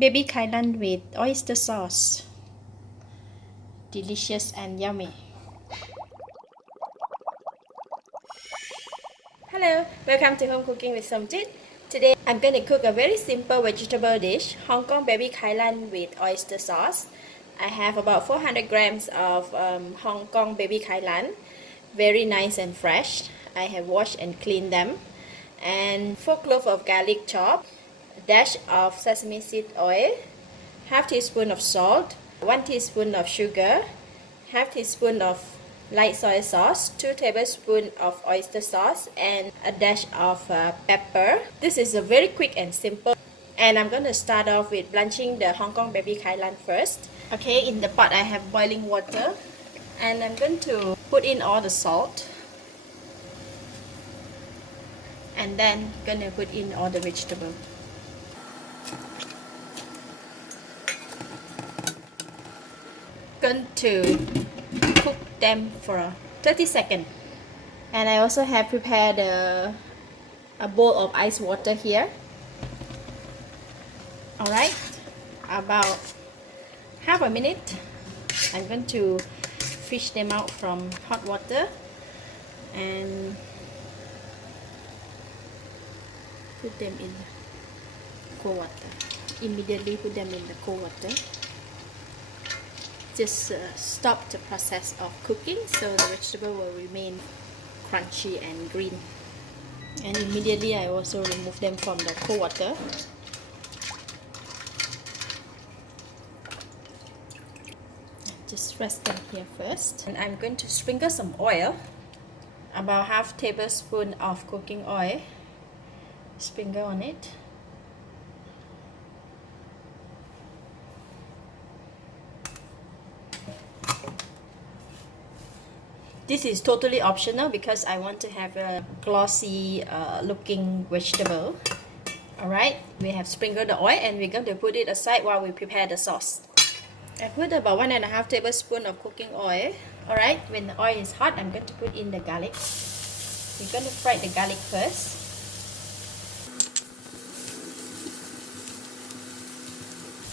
Baby Kailan with oyster sauce. Delicious and yummy. Hello, welcome to Home Cooking with Somjit. Today I'm going to cook a very simple vegetable dish, Hong Kong baby Kailan with oyster sauce. I have about 400 grams of Hong Kong baby Kailan, very nice and fresh. I have washed and cleaned them. And 4 cloves of garlic chopped, a dash of sesame seed oil, half teaspoon of salt, 1 teaspoon of sugar, half teaspoon of light soy sauce, 2 tablespoons of oyster sauce, and a dash of pepper. This is a very quick and simple. And I'm going to start off with blanching the Hong Kong baby Kailan first. Okay, in the pot I have boiling water, and I'm going to put in all the salt, and then gonna put in all the vegetable. Going to cook them for 30 seconds. And I also have prepared a bowl of ice water here. Alright, about half a minute. I'm going to fish them out from hot water and put them in cold water. Immediately put them in the cold water. Just stop the process of cooking so the vegetable will remain crunchy and green. And immediately I also remove them from the cold water. Just rest them here first. And I'm going to sprinkle some oil, about half tablespoon of cooking oil. Sprinkle on it. This is totally optional because I want to have a glossy looking vegetable. Alright, we have sprinkled the oil and we're going to put it aside while we prepare the sauce. I put about 1.5 tablespoons of cooking oil. Alright, when the oil is hot, I'm going to put in the garlic. We're going to fry the garlic first.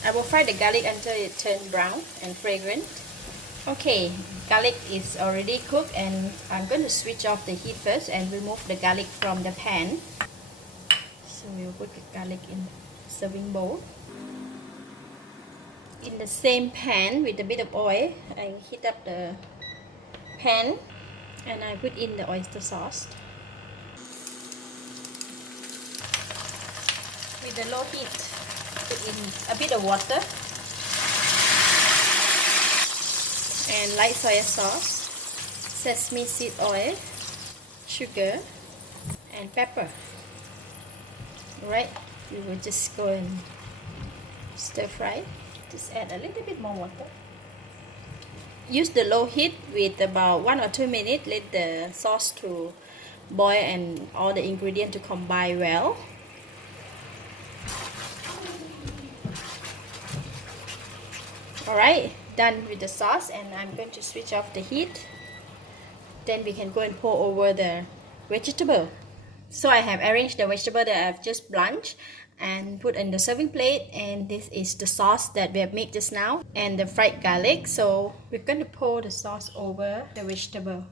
I will fry the garlic until it turns brown and fragrant. Okay, garlic is already cooked and I'm going to switch off the heat first and remove the garlic from the pan. So we'll put the garlic in the serving bowl. In the same pan with a bit of oil, I heat up the pan and I put in the oyster sauce. With the low heat, put in a bit of water and light soy sauce, sesame seed oil, sugar, and pepper. Alright, we will just go and stir fry. Just add a little bit more water. Use the low heat with about 1 or 2 minutes. Let the sauce to boil and all the ingredients to combine well. Alright, done with the sauce, and I'm going to switch off the heat. Then we can go and pour over the vegetable. So I have arranged the vegetable that I've just blanched and put in the serving plate, and this is the sauce that we have made just now and the fried garlic. So we're going to pour the sauce over the vegetable.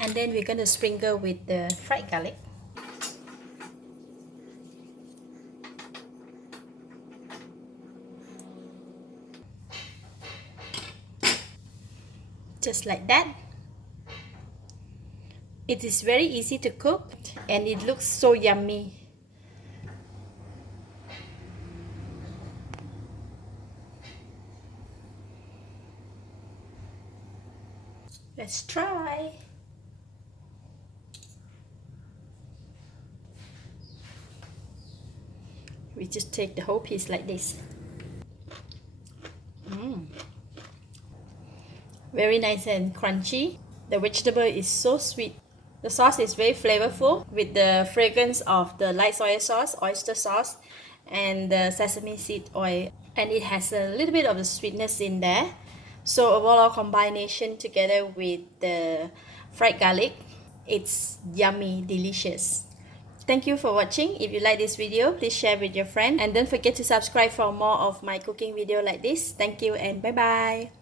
And then we're going to sprinkle with the fried garlic. Just like that. It is very easy to cook and it looks so yummy. Let's try. We just take the whole piece like this. Very nice and crunchy. The vegetable is so sweet. The sauce is very flavorful with the fragrance of the light soy sauce, oyster sauce, and the sesame seed oil. and it has a little bit of the sweetness in there. So overall combination together with the fried garlic, it's yummy, delicious. Thank you for watching. If you like this video, please share with your friend and don't forget to subscribe for more of my cooking video like this. Thank you and bye bye.